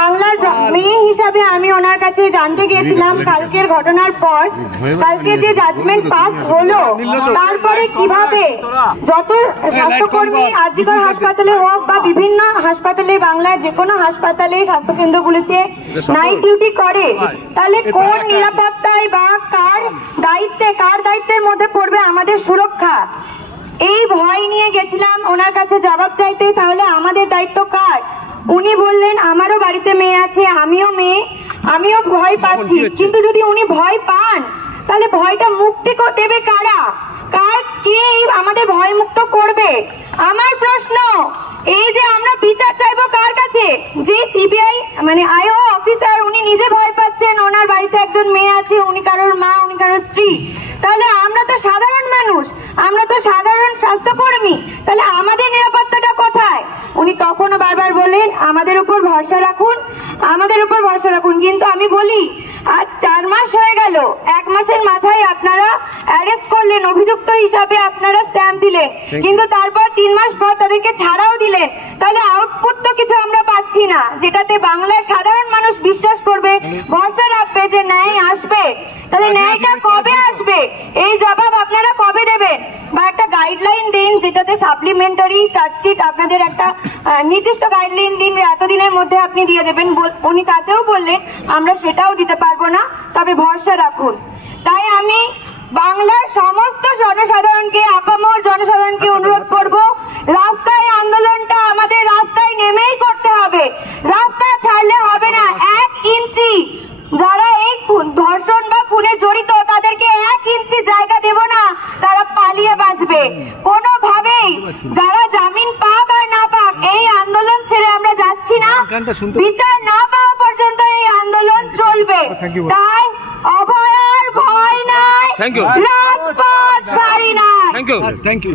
বাংলার মেয়ে হিসাবে আমি ওনার কাছে জানতে গিয়েছিলাম কালকের ঘটনার পর, কালকে যে জাজমেন্ট পাস হলো তারপরে কিভাবে যত স্বাস্থ্যকর্মী আজিগর হাসপাতালে হোক বা বিভিন্ন হাসপাতালে, বাংলার যে কোনো হাসপাতালে স্বাস্থ্যকেন্দ্রগুলিতে নাইট ডিউটি করে, তাহলে কোন নিরাপত্তায় বা কার দায়িত্বের মধ্যে পড়বে আমাদের সুরক্ষা? এই ভয় নিয়ে গেছিলাম ওনার কাছে জবাব চাইতে। তাহলে আমাদের দায়িত্ব কার? উনি বললেন আমারও বাড়িতে মেয়ে আছে, আমিও মেয়ে, আমিও ভয় পাচ্ছি। কিন্তু যদি উনি ভয় পান তাহলে ভয়টা মুক্তি দেবে কারা? কে আমাদের ভয় মুক্ত করবে? আমার প্রশ্ন, এই যে আমরা বিচার চাইবো কার কাছে? যে সিবিআই মানে আইও অফিসার উনি নিজে ভয় পাচ্ছেন, ওনার বাড়িতে একজন মেয়ে আছে, উনি কারোর মা, উনি কারোর স্ত্রী। তাহলে আমরা তো সাধারণ মানুষ, আমরা তো সাধারণ স্বাস্থ্যকর্মী, তাহলে আমাদের নিরাপত্তাটা কোথায়? উনি তখনও বারবার বলেন আমাদের উপর ভরসা রাখুন, আমাদের উপর ভরসা রাখুন। কিন্তু আমি বলি আজ 4 মাস হয়ে গেল, 1 মাসের মাথায় আপনারা অ্যারেস্ট করলেন, অভিযুক্ত হিসাবে আপনারা স্ট্যাম্প দিলেন, কিন্তু তারপর 3 মাস পর তাদেরকে ছাড়াও দিলেন। তাহলে আউটপুট তো কিছু আমরা পাচ্ছি না, যেটাতে বাংলার সাধারণ মানুষ বিশ্বাস করবে, ভরসা রাখবে যে ন্যায় আসবে। তাহলে ন্যায়টা কবে আসবে? এই জবাব আপনারা কবে দেবেন? বা একটা গাইডলাইন দিন, যেটাতে সাপ্লিমেন্টারি চার্জশিট আপনাদের একটা নির্দিষ্ট গাইডলাইন দিন, এতদিনের মধ্যে আপনি দিয়ে দেবেন। উনি তাতেও বললেন আমরা সেটাও দিতে পারবো না, তবে ভরসা রাখুন। তাই আমি বাংলার সমস্ত জনসাধারণকে, আপামর জনসাধারণকে অনুরোধ করব, রাস্তায় আন্দোলনটা আমাদের রাস্তায় নেমেই করতে হবে, রাস্তা ছাড়লে হবে না। 1 ইঞ্চি যারা এই ধর্ষণ বা খুনে জড়িত তাদেরকে 1 ইঞ্চি জায়গা দেব না, তারা পালিয়ে বাঁচবে। কোনোভাবেই যারা জামিন পাক আর না পাক এই আন্দোলন ছেড়ে আমরা যাচ্ছি না, বিচার না পাওয়া পর্যন্ত এই আন্দোলন চলবে। তাই অভয়ার ভয় নাই, রাজপথ ছাড়ি নাই। Thank you.